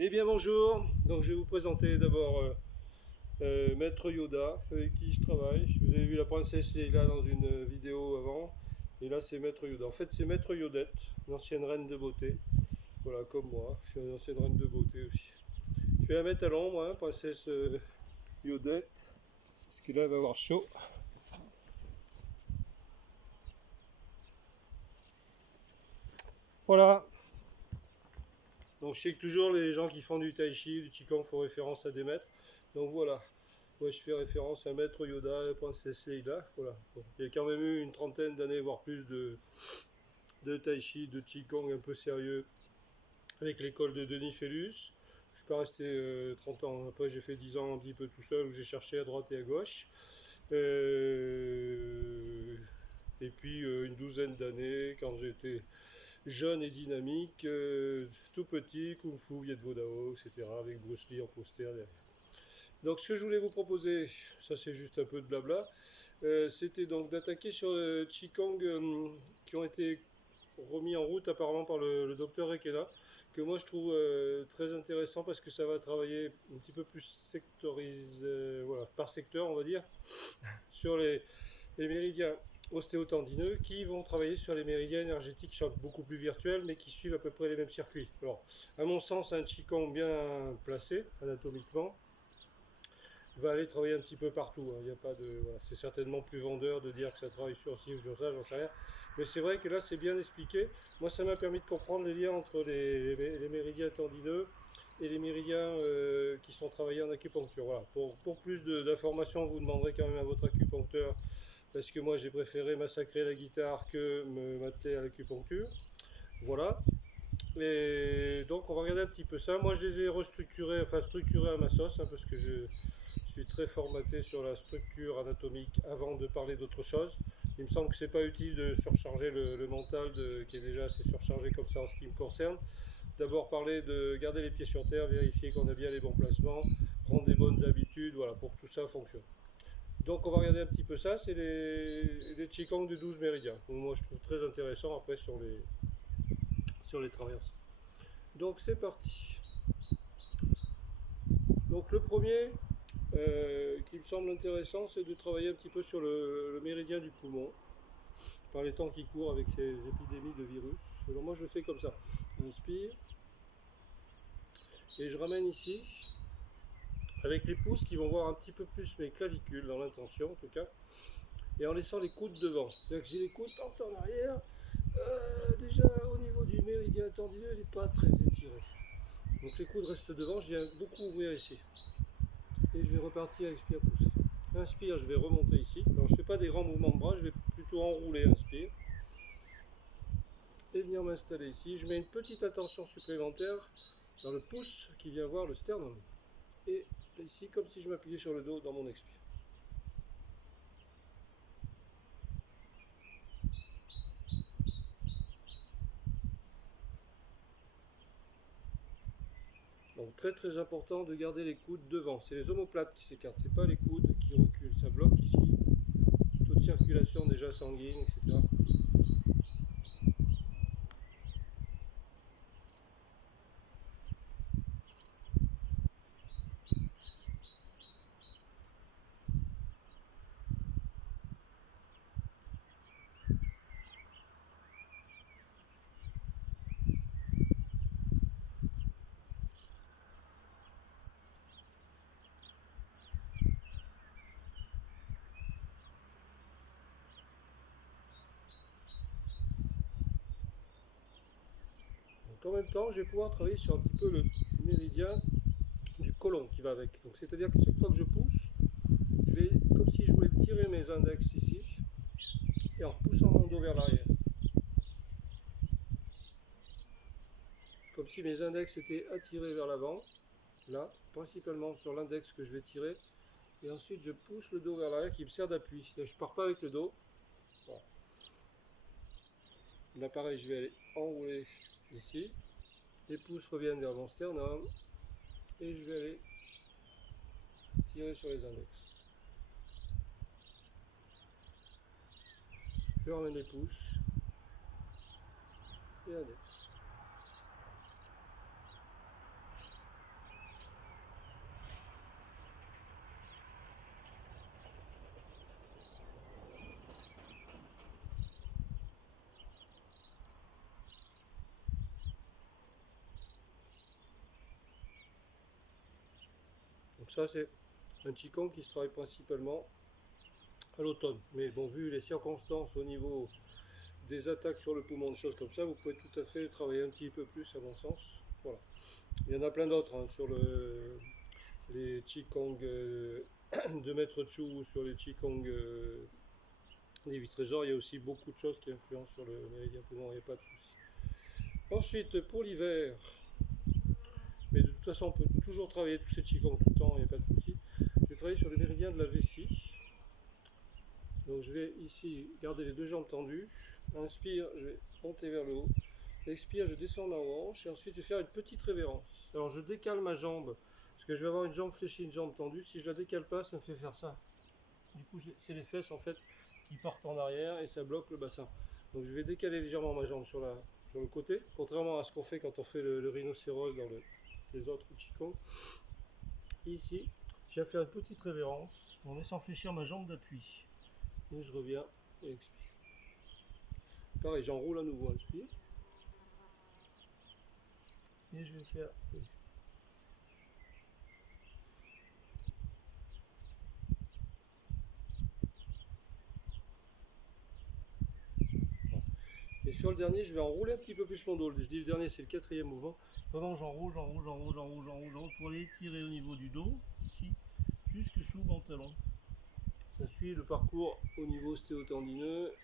Eh bien bonjour, donc je vais vous présenter d'abord Maître Yoda avec qui je travaille. Vous avez vu la princesse Leila dans une vidéo avant, et là c'est Maître Yoda. En fait c'est Maître Yodette, une ancienne reine de beauté. Voilà, comme moi, je suis une ancienne reine de beauté aussi. Je vais la mettre à l'ombre, hein, princesse Yodette, parce que là elle va avoir chaud. Voilà, donc je sais que toujours les gens qui font du tai chi, du qigong font référence à des maîtres. Donc voilà, moi je fais référence à Maître Yoda et Princesse Leila. Voilà. Bon. Il y a quand même eu une trentaine d'années, voire plus de tai chi, de qigong un peu sérieux avec l'école de Denis Fellus. Je suis pas resté 30 ans. Après j'ai fait 10 ans un petit peu tout seul où j'ai cherché à droite et à gauche. Euh, et puis une douzaine d'années quand j'étais jeune et dynamique, tout petit, Kung Fu, Viet Vo Dao, etc. avec Bruce Lee en poster derrière. Donc ce que je voulais vous proposer, ça c'est juste un peu de blabla, c'était donc d'attaquer sur le Qigong qui ont été remis en route apparemment par le docteur Requena, que moi je trouve très intéressant parce que ça va travailler un petit peu plus sectorisé, voilà, par secteur on va dire, sur les méridiens ostéotendineux qui vont travailler sur les méridiens énergétiques qui sont beaucoup plus virtuels mais qui suivent à peu près les mêmes circuits. Alors, à mon sens, un Qigong bien placé anatomiquement va aller travailler un petit peu partout. Hein. Il y a pas de, voilà. C'est certainement plus vendeur de dire que ça travaille sur ci ou sur ça, j'en sais rien. Mais c'est vrai que là, c'est bien expliqué. Moi, ça m'a permis de comprendre les liens entre les méridiens tendineux et les méridiens qui sont travaillés en acupuncture. Voilà. Pour plus d'informations, vous demanderez quand même à votre acupuncteur, parce que moi, j'ai préféré massacrer la guitare que me m'atteler à l'acupuncture. Voilà. Et donc, on va regarder un petit peu ça. Moi, je les ai restructurés, enfin structurés à ma sauce, hein, parce que je suis très formaté sur la structure anatomique avant de parler d'autre chose. Il me semble que c'est pas utile de surcharger le mental qui est déjà assez surchargé comme ça en ce qui me concerne. D'abord parler de garder les pieds sur terre, vérifier qu'on a bien les bons placements, prendre des bonnes habitudes, voilà, pour que tout ça fonctionne. Donc on va regarder un petit peu ça, c'est les Qigong de 12 méridiens. Moi je trouve très intéressant après sur les traverses. Donc c'est parti. Donc le premier, qui me semble intéressant, c'est de travailler un petit peu sur le méridien du poumon, par les temps qui courent avec ces épidémies de virus. Alors moi je le fais comme ça. J'inspire et je ramène ici, avec les pouces qui vont voir un petit peu plus mes clavicules, dans l'intention en tout cas, et en laissant les coudes devant. C'est-à-dire que j'ai les coudes partent en arrière, déjà au niveau du méridien tendineux, il n'est pas très étiré. Donc les coudes restent devant, je viens beaucoup ouvrir ici. Et je vais repartir, expire, pousser. Inspire, je vais remonter ici. Alors je ne fais pas des grands mouvements de bras, je vais plutôt enrouler, inspire. Et venir m'installer ici. Je mets une petite attention supplémentaire dans le pouce qui vient voir le sternum. Et ici, comme si je m'appuyais sur le dos dans mon expire. Donc très très important de garder les coudes devant. C'est les omoplates qui s'écartent, c'est pas les coudes qui reculent. Ça bloque ici toute circulation déjà sanguine, etc. Donc en même temps, je vais pouvoir travailler sur un petit peu le méridien du côlon qui va avec. Donc c'est-à-dire que chaque fois que je pousse, je vais, comme si je voulais tirer mes index ici, et en repoussant mon dos vers l'arrière. Comme si mes index étaient attirés vers l'avant, là, principalement sur l'index que je vais tirer, et ensuite je pousse le dos vers l'arrière qui me sert d'appui. Je ne pars pas avec le dos. Voilà. Là pareil, je vais aller enrouler ici, les pouces reviennent vers mon sternum, et je vais aller tirer sur les index. Je ramène les pouces et index. Donc ça c'est un Qigong qui se travaille principalement à l'automne. Mais bon, vu les circonstances au niveau des attaques sur le poumon, des choses comme ça, vous pouvez tout à fait travailler un petit peu plus à mon sens. Voilà. Il y en a plein d'autres hein, sur les Qigong de Maître Chu ou sur les Qigong des 8 trésors. Il y a aussi beaucoup de choses qui influencent sur le méridien poumon, il n'y a pas de souci. Ensuite, pour l'hiver, mais de toute façon, on peut toujours travailler tous ces Qigong tout le temps, il n'y a pas de souci. Je vais travailler sur le méridien de la vessie. Donc je vais ici garder les deux jambes tendues. Inspire, je vais monter vers le haut. Expire, je descends ma hanche. Et ensuite, je vais faire une petite révérence. Alors je décale ma jambe, parce que je vais avoir une jambe fléchie, une jambe tendue. Si je la décale pas, ça me fait faire ça. Du coup, c'est les fesses en fait qui partent en arrière et ça bloque le bassin. Donc je vais décaler légèrement ma jambe sur le côté, contrairement à ce qu'on fait quand on fait le rhinocéros dans les autres Qigong. Ici, je vais faire une petite révérence en laissant fléchir ma jambe d'appui. Et je reviens et expire. Pareil, j'enroule à nouveau, inspire. Et je vais faire expire. Et sur le dernier, je vais enrouler un petit peu plus mon dos. Je dis le dernier, c'est le quatrième mouvement. Vraiment, j'enroule pour aller tirer au niveau du dos, ici, jusque sous mon talon. Ça suit le parcours au niveau ostéotendineux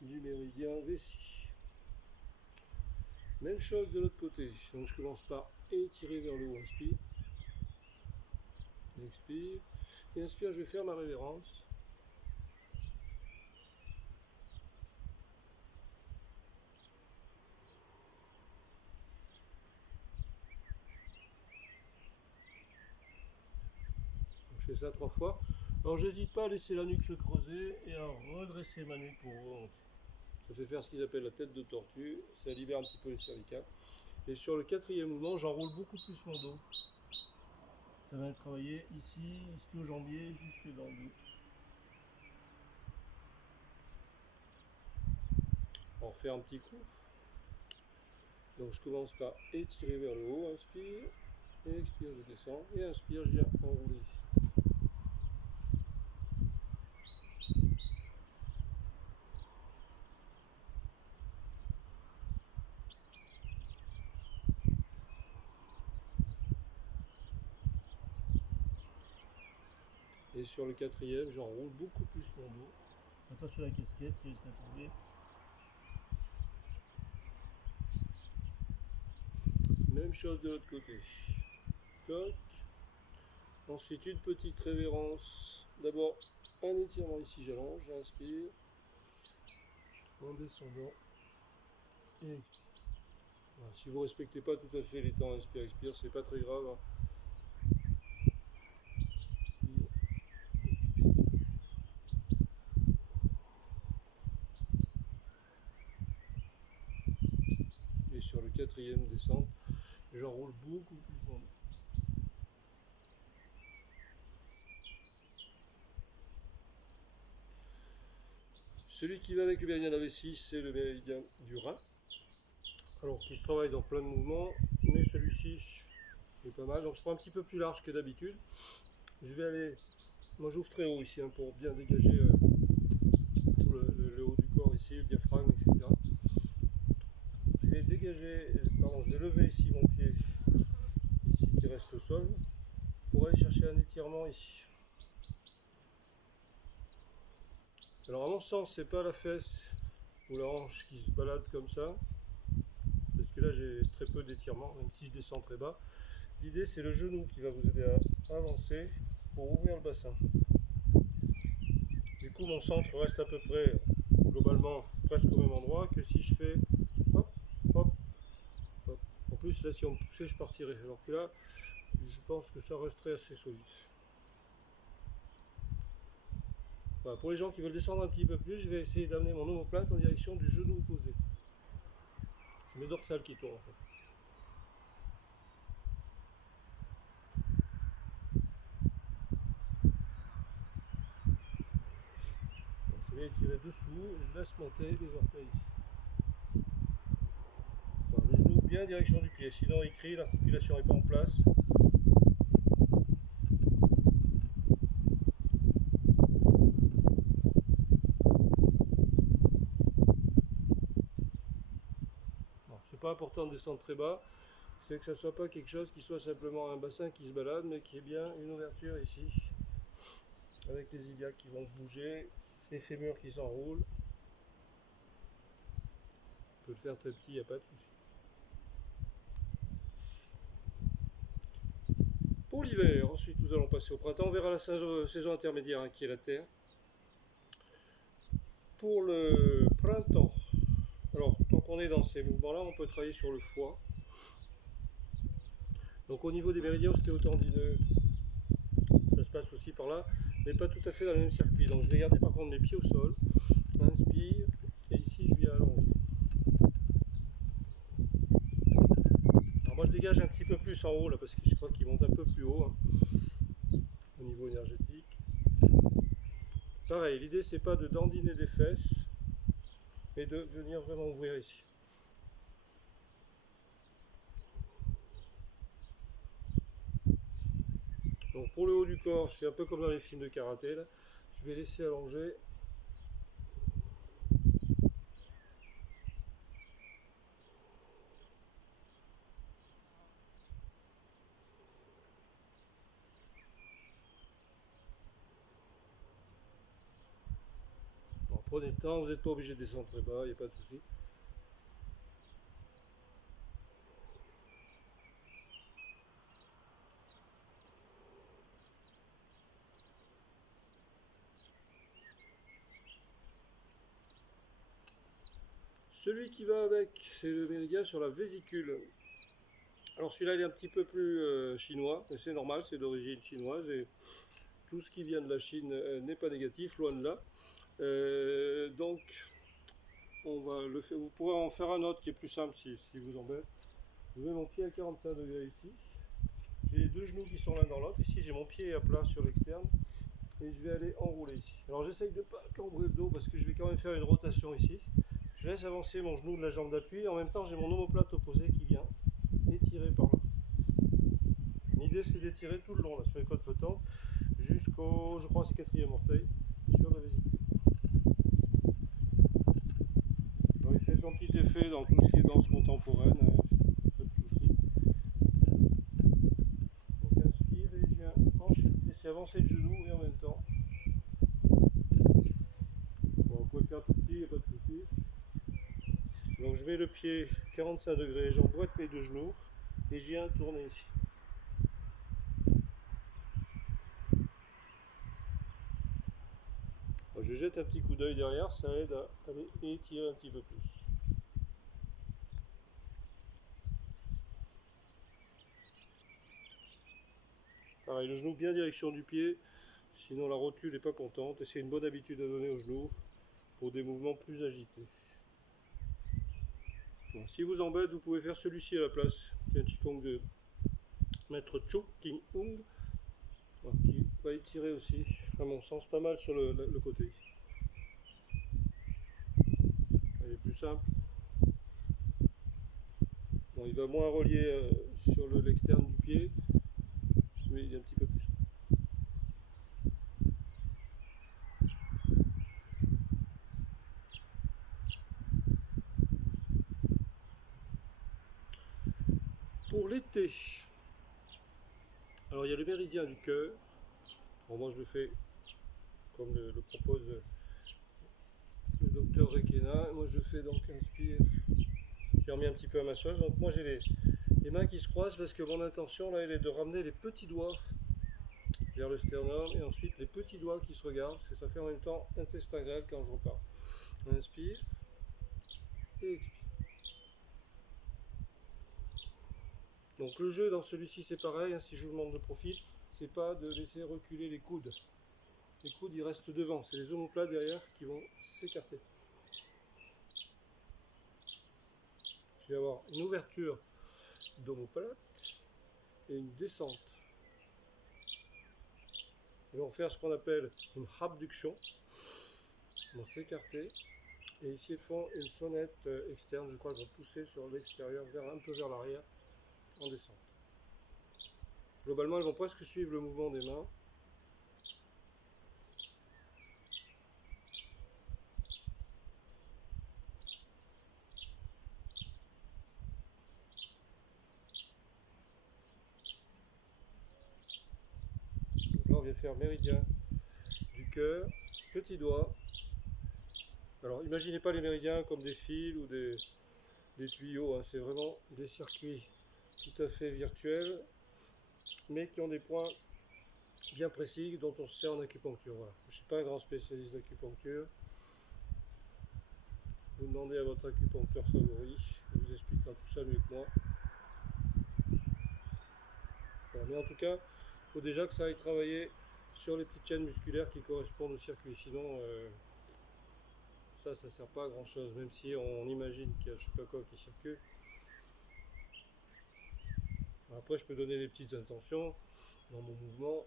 du méridien vessie. Même chose de l'autre côté. Donc je commence par étirer vers le haut, inspire. Expire. Et inspire, je vais faire ma révérence. Donc je fais ça 3 fois. Alors j'hésite pas à laisser la nuque se creuser et à redresser ma nuque pour remonter. Ça fait faire ce qu'ils appellent la tête de tortue. Ça libère un petit peu les cervicales. Et sur le quatrième mouvement, j'enroule beaucoup plus mon dos. Ça va travailler ici, ischio-jambier, jusque dans le dos. On va refaire un petit coup. Donc je commence par étirer vers le haut, inspire, et expire, je descends, et inspire, je viens enrouler ici. Et sur le quatrième, j'enroule beaucoup plus mon dos. Attention à la casquette qui risque de tomber. Même chose de l'autre côté. Toc. Ensuite, une petite révérence. D'abord, un étirement ici, j'allonge, j'inspire. En descendant. Et voilà, si vous ne respectez pas tout à fait les temps inspire, expire, c'est pas très grave. Hein. Et sur le quatrième descente, j'enroule beaucoup plus mon dos. Celui qui va avec le méridien de la vessie, c'est le méridien du rein. Alors, qui se travaille dans plein de mouvements, mais celui-ci est pas mal. Donc, je prends un petit peu plus large que d'habitude. Je vais aller, moi j'ouvre très haut ici hein, pour bien dégager tout le haut du corps ici, le diaphragme, etc. Je vais dégager, pardon, je vais lever ici mon pied, ici qui reste au sol, pour aller chercher un étirement ici. Alors à mon sens, c'est pas la fesse ou la hanche qui se balade comme ça, parce que là j'ai très peu d'étirement, même si je descends très bas. L'idée c'est le genou qui va vous aider à avancer pour ouvrir le bassin. Du coup mon centre reste à peu près, globalement, presque au même endroit que si je fais hop, hop, hop. En plus là si on me poussait je partirais, alors que là je pense que ça resterait assez solide. Voilà, pour les gens qui veulent descendre un petit peu plus, je vais essayer d'amener mon omoplate en direction du genou opposé. C'est mes dorsales qui tournent en fait. Donc je vais étirer dessous, je laisse monter les orteils ici. Voilà, le genou bien en direction du pied, sinon il crie, l'articulation n'est pas en place. pas important de descendre très bas, c'est que ça ne soit pas quelque chose qui soit simplement un bassin qui se balade, mais qui est bien une ouverture ici, avec les iliaques qui vont bouger, les fémurs qui s'enroulent. On peut le faire très petit, il n'y a pas de souci. Pour l'hiver, ensuite nous allons passer au printemps, on verra la saison intermédiaire qui est la terre. Pour le printemps, alors tant qu'on est dans ces mouvements-là, on peut travailler sur le foie. Donc au niveau des méridiens ostéotendineux, ça se passe aussi par là, mais pas tout à fait dans le même circuit. Donc je vais garder par contre mes pieds au sol, inspire, et ici je viens allonger. Alors moi je dégage un petit peu plus en haut là, parce que je crois qu'il monte un peu plus haut, au niveau énergétique. Pareil, l'idée c'est pas de dandiner des fesses, mais de venir vraiment ouvrir ici. Donc pour le haut du corps, je fais un peu comme dans les films de karaté là. Je vais laisser allonger. Alors, prenez le temps, vous n'êtes pas obligé de descendre très bas, il n'y a pas de souci. Celui qui va avec, c'est le méridien sur la vésicule. Alors celui-là il est un petit peu plus chinois, mais c'est normal, c'est d'origine chinoise et tout ce qui vient de la Chine n'est pas négatif, loin de là. Donc on va le faire, vous pourrez en faire un autre qui est plus simple si vous embête. Je mets mon pied à 45 degrés ici. J'ai les deux genoux qui sont l'un dans l'autre. Ici j'ai mon pied à plat sur l'externe et je vais aller enrouler ici. Alors j'essaye de ne pas cambrer le dos parce que je vais quand même faire une rotation ici. Je laisse avancer mon genou de la jambe d'appui et en même temps j'ai mon omoplate opposé qui vient étirer par là. L'idée c'est d'étirer tout le long là, sur les côtes flottantes jusqu'au, je crois c'est quatrième orteil sur la vésicule. Alors, il fait son petit effet dans tout ce qui est danse contemporaine, pas de souci. Donc inspire et je viens ensuite laisser avancer le genou et en même temps. Bon, vous pouvez le faire tout petit, il n'y a pas de souci. Donc je mets le pied 45 degrés, j'emboîte mes deux genoux et je viens tourner ici. Alors, je jette un petit coup d'œil derrière, ça aide à aller étirer un petit peu plus. Pareil, le genou bien direction du pied, sinon la rotule n'est pas contente et c'est une bonne habitude à donner au genou pour des mouvements plus agités. Bon, si vous embête, vous pouvez faire celui-ci à la place, qui est un Qigong de Maître Cho King Hung, qui va étirer aussi, à mon sens, pas mal sur le côté. Il est plus simple. Bon, il va moins relier sur l'externe du pied, mais il est un petit peu plus simple. Pour l'été, alors il y a le méridien du cœur. Alors moi je le fais comme le propose le docteur Requena. Moi je fais donc inspire. J'ai remis un petit peu à ma sauce. Donc moi j'ai les mains qui se croisent parce que mon intention là elle est de ramener les petits doigts vers le sternum et ensuite les petits doigts qui se regardent parce que ça fait en même temps intestin grêle quand je repars. Inspire et expire. Donc le jeu dans celui-ci c'est pareil, si je vous demande de profil, c'est pas de laisser reculer les coudes. Les coudes ils restent devant, c'est les omoplates derrière qui vont s'écarter. Je vais avoir une ouverture d'omoplate et une descente. Ils vont faire ce qu'on appelle une abduction. Ils vont s'écarter. Et ici, ils font une sonnette externe. Je crois qu'ils vont pousser sur l'extérieur, un peu vers l'arrière, en descente. Globalement, ils vont presque suivre le mouvement des mains. vient faire méridien du cœur, petit doigt. Alors imaginez pas les méridiens comme des fils ou des tuyaux, hein. C'est vraiment des circuits tout à fait virtuels, mais qui ont des points bien précis dont on se sert en acupuncture. Voilà. Je ne suis pas un grand spécialiste d'acupuncture. Vous demandez à votre acupuncteur favori, il vous expliquera tout ça mieux que moi. Voilà. Mais en tout cas, il faut déjà que ça aille travailler sur les petites chaînes musculaires qui correspondent au circuit. Sinon, ça ne sert pas à grand chose, même si on imagine qu'il y a je ne sais pas quoi qui circule. Après, je peux donner des petites intentions dans mon mouvement,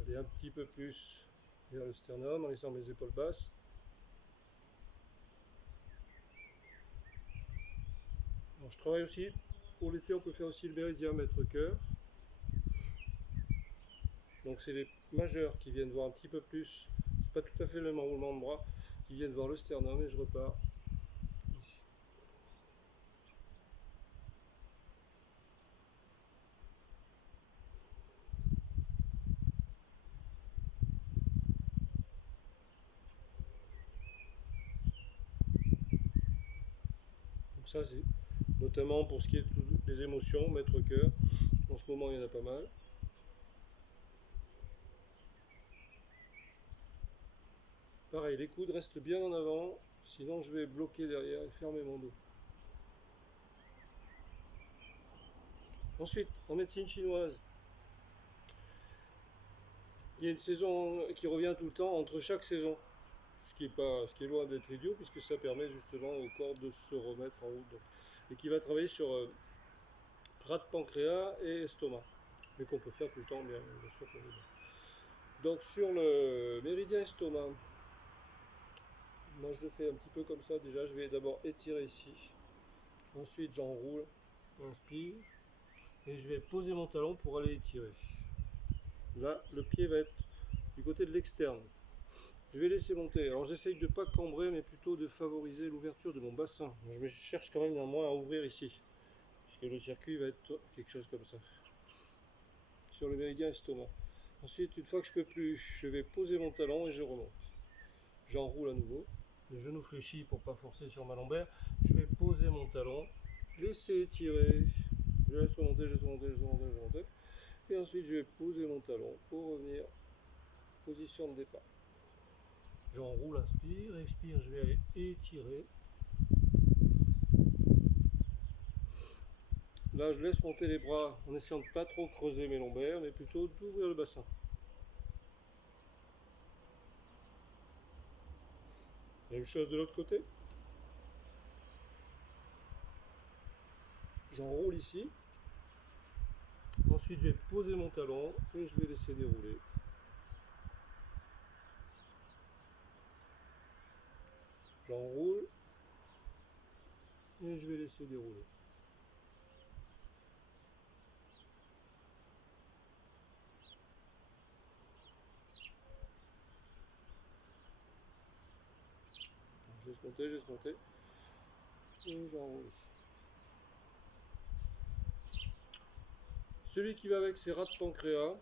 aller un petit peu plus vers le sternum en laissant mes épaules basses. Alors, je travaille aussi, pour l'été, on peut faire aussi le méridien maître-cœur. Donc, c'est les majeurs qui viennent voir un petit peu plus, c'est pas tout à fait le même enroulement de bras, qui viennent voir le sternum et je repars ici. Donc ça, c'est notamment pour ce qui est des émotions, maître-cœur. En ce moment, il y en a pas mal. Pareil, les coudes restent bien en avant, sinon je vais bloquer derrière et fermer mon dos. Ensuite, en médecine chinoise, il y a une saison qui revient tout le temps entre chaque saison, ce qui est loin d'être idiot, puisque ça permet justement au corps de se remettre en route. Et qui va travailler sur rate pancréas et estomac, mais qu'on peut faire tout le temps, bien sûr, pour les gens. Donc sur le méridien estomac, moi je le fais un petit peu comme ça. Déjà, je vais d'abord étirer ici, ensuite j'enroule, inspire, et je vais poser mon talon pour aller étirer. Là, le pied va être du côté de l'externe. Je vais laisser monter. Alors j'essaye de ne pas cambrer, mais plutôt de favoriser l'ouverture de mon bassin. Je me cherche quand même néanmoins à ouvrir ici, puisque le circuit va être quelque chose comme ça, sur le méridien estomac. Ensuite, une fois que je ne peux plus, je vais poser mon talon et je remonte. J'enroule à nouveau. Le genou fléchi pour ne pas forcer sur ma lombaire. Je vais poser mon talon, laisser étirer. Je laisse remonter, je laisse remonter, je laisse remonter, je laisse remonter. Et ensuite, je vais poser mon talon pour revenir position de départ. J'enroule, inspire, expire, je vais aller étirer. Là, je laisse monter les bras en essayant de ne pas trop creuser mes lombaires, mais plutôt d'ouvrir le bassin. Même chose de l'autre côté. J'enroule ici. Ensuite, je vais poser mon talon et je vais laisser dérouler. J'enroule et je vais laisser dérouler. Je laisse monter, je laisse monter. Et j'enroule. Celui qui va avec, c'est rate pancréas.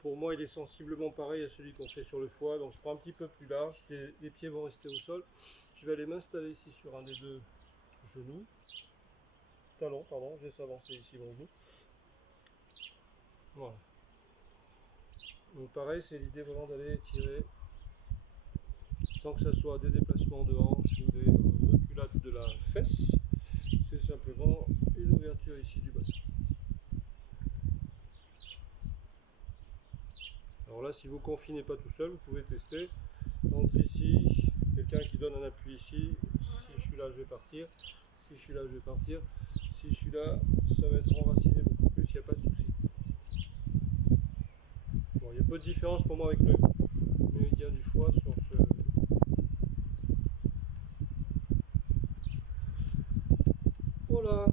Pour moi, il est sensiblement pareil à celui qu'on fait sur le foie. Donc je prends un petit peu plus large. Les pieds vont rester au sol. Je vais aller m'installer ici sur un des deux genoux. Talon, pardon. Je laisse avancer ici mon genou. Voilà. Donc pareil, c'est l'idée vraiment d'aller étirer sans que ça soit des déplacements de hanche ou des reculades de la fesse. C'est simplement une ouverture ici du bassin. Alors là, si vous ne confinez pas tout seul, vous pouvez tester. Entre ici, quelqu'un qui donne un appui ici. Si je suis là, je vais partir. Si je suis là, je vais partir. Si je suis là, ça va être enraciné beaucoup plus, il n'y a pas de souci. Bon, il y a peu de différence pour moi avec le méridien du foie sur ce. Voilà.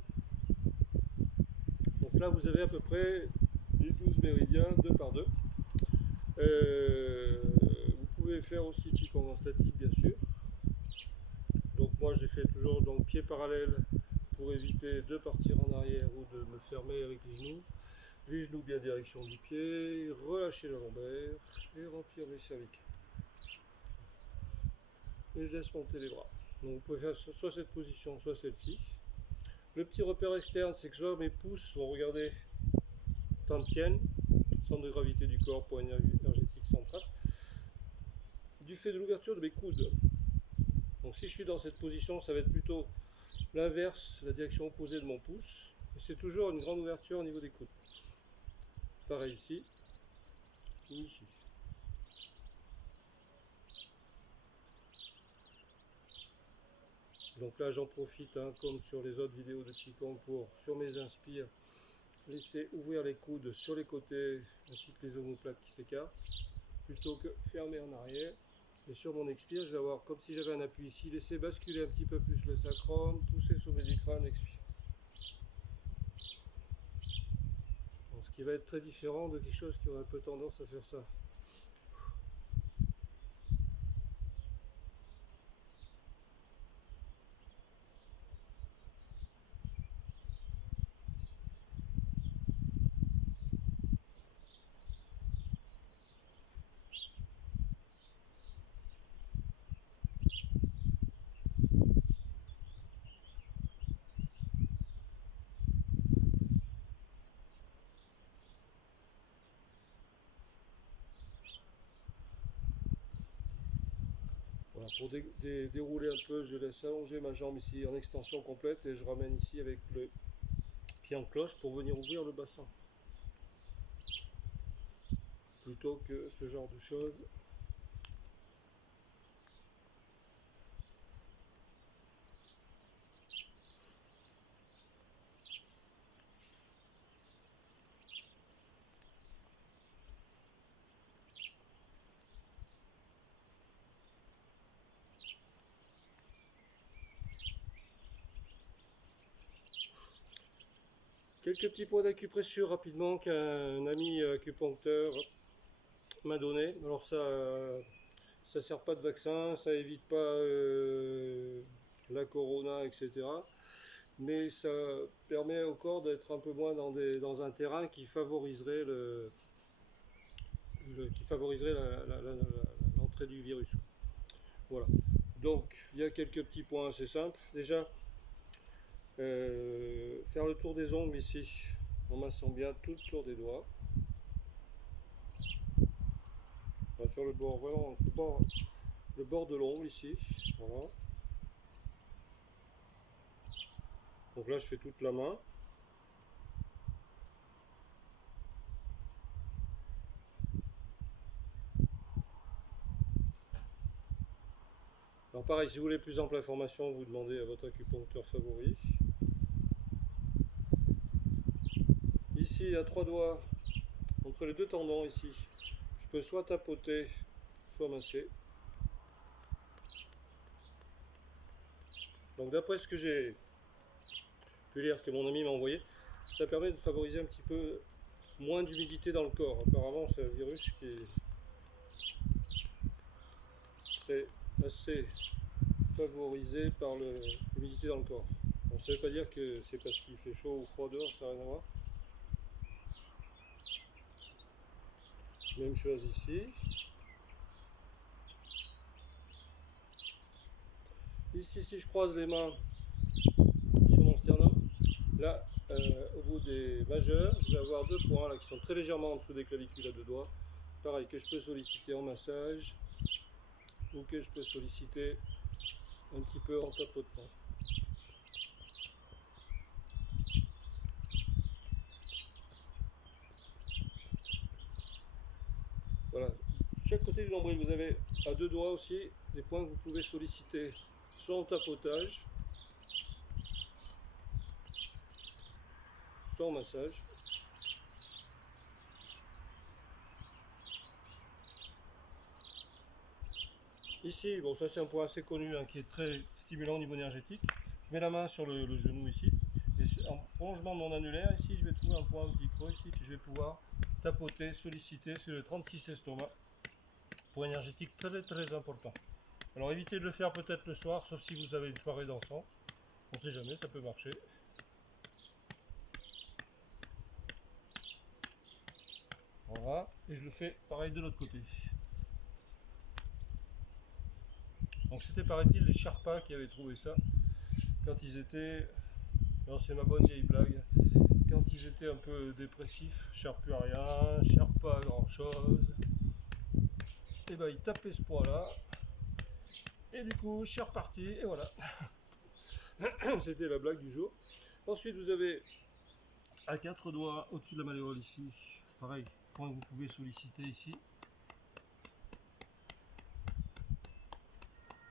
Donc là, vous avez à peu près les 12 méridiens, 2 par 2. Vous pouvez faire aussi Qigong en statique, bien sûr. Donc moi, je les fais toujours donc pied parallèle pour éviter de partir en arrière ou de me fermer avec les genoux. les genoux bien direction du pied, relâcher la lombaire et remplir mes cervicales. Et je laisse monter les bras. Donc vous pouvez faire soit cette position, soit celle-ci. Le petit repère externe, c'est que soit mes pouces vont regarder tienne, centre de gravité du corps, point énergétique central, du fait de l'ouverture de mes coudes. Donc si je suis dans cette position, ça va être plutôt l'inverse, la direction opposée de mon pouce. Et c'est toujours une grande ouverture au niveau des coudes. Pareil ici, ou ici. Donc là j'en profite, hein, comme sur les autres vidéos de Qigong, pour, sur mes inspires, laisser ouvrir les coudes sur les côtés, ainsi que les omoplates qui s'écartent, plutôt que fermer en arrière. Et sur mon expire, je vais avoir, comme si j'avais un appui ici, laisser basculer un petit peu plus le sacrum, pousser sommet du crâne, expire. Donc, ce qui va être très différent de quelque chose qui aurait un peu tendance à faire ça. Voilà, pour dérouler un peu, je laisse allonger ma jambe ici en extension complète et je ramène ici avec le pied en cloche pour venir ouvrir le bassin. Plutôt que ce genre de choses. Quelques petits points d'acupressure rapidement qu'un ami acupuncteur m'a donné. Alors ça sert pas de vaccin, ça évite pas la corona, etc. Mais ça permet au corps d'être un peu moins dans un terrain qui favoriserait l'entrée du virus. Voilà. Donc il y a quelques petits points assez simples. Déjà, faire le tour des ongles ici, en massant bien tout le tour des doigts. Enfin, sur le bord, vraiment, le bord de l'ongle ici. Voilà. Donc là, je fais toute la main. Alors pareil, si vous voulez plus ample information, vous demandez à votre acupuncteur favori. Ici, à 3 doigts, entre les deux tendons ici, je peux soit tapoter, soit masser. Donc d'après ce que j'ai pu lire, que mon ami m'a envoyé, ça permet de favoriser un petit peu moins d'humidité dans le corps. Apparemment, c'est un virus qui serait assez favorisé par l'humidité dans le corps. Donc, ça ne veut pas dire que c'est parce qu'il fait chaud ou froid dehors, ça n'a rien à voir. Même chose ici. Ici, si je croise les mains sur mon sternum, là, au bout des majeurs, je vais avoir deux points là, qui sont très légèrement en dessous des clavicules à deux doigts. Pareil, que je peux solliciter en massage ou que je peux solliciter un petit peu en tapotement. Voilà. Chaque côté du nombril, vous avez à deux doigts aussi des points que vous pouvez solliciter, soit en tapotage, soit en massage. Ici, bon, ça c'est un point assez connu hein, qui est très stimulant au niveau énergétique. Je mets la main sur le genou ici, et en prolongement de mon annulaire, ici je vais trouver un point un petit creux ici que je vais pouvoir tapoter, solliciter, c'est le 36 estomac. Point énergétique très très important. Alors évitez de le faire peut-être le soir, sauf si vous avez une soirée dansante. On ne sait jamais, ça peut marcher. Voilà, et je le fais pareil de l'autre côté. Donc c'était paraît-il les Sherpas qui avaient trouvé ça quand ils étaient, non c'est ma bonne vieille blague, quand ils étaient un peu dépressifs, je cherche plus à rien, je cherche pas à grand chose, et ben ils tapaient ce point-là, et du coup je suis reparti, et voilà. C'était la blague du jour. Ensuite vous avez à 4 doigts au-dessus de la malléole ici, pareil, point que vous pouvez solliciter ici.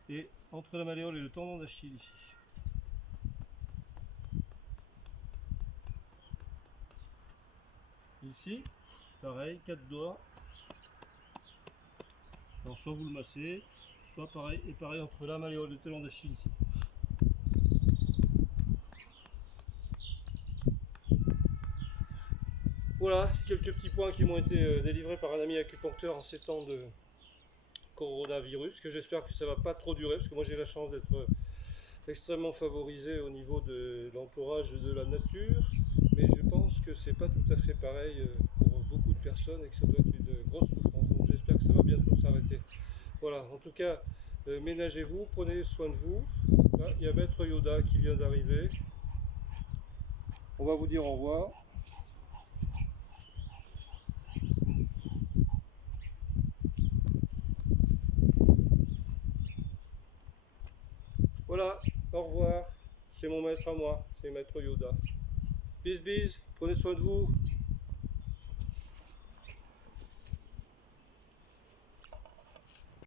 Et entre la malléole et le tendon d'Achille ici. Ici, pareil, 4 doigts. Alors soit vous le massez, soit pareil, et pareil entre la malléole et le tendon d'Achille ici. Voilà, c'est quelques petits points qui m'ont été délivrés par un ami acupuncteur en ces temps de coronavirus, que j'espère que ça va pas trop durer, parce que moi j'ai la chance d'être extrêmement favorisé au niveau de l'entourage de la nature, mais je pense que c'est pas tout à fait pareil pour beaucoup de personnes et que ça doit être une grosse souffrance. Donc j'espère que ça va bientôt s'arrêter. Voilà, en tout cas, ménagez-vous, prenez soin de vous. Là, il y a Maître Yoda qui vient d'arriver. On va vous dire au revoir. Voilà, au revoir. C'est mon maître à moi, c'est Maître Yoda. Bis bis, prenez soin de vous.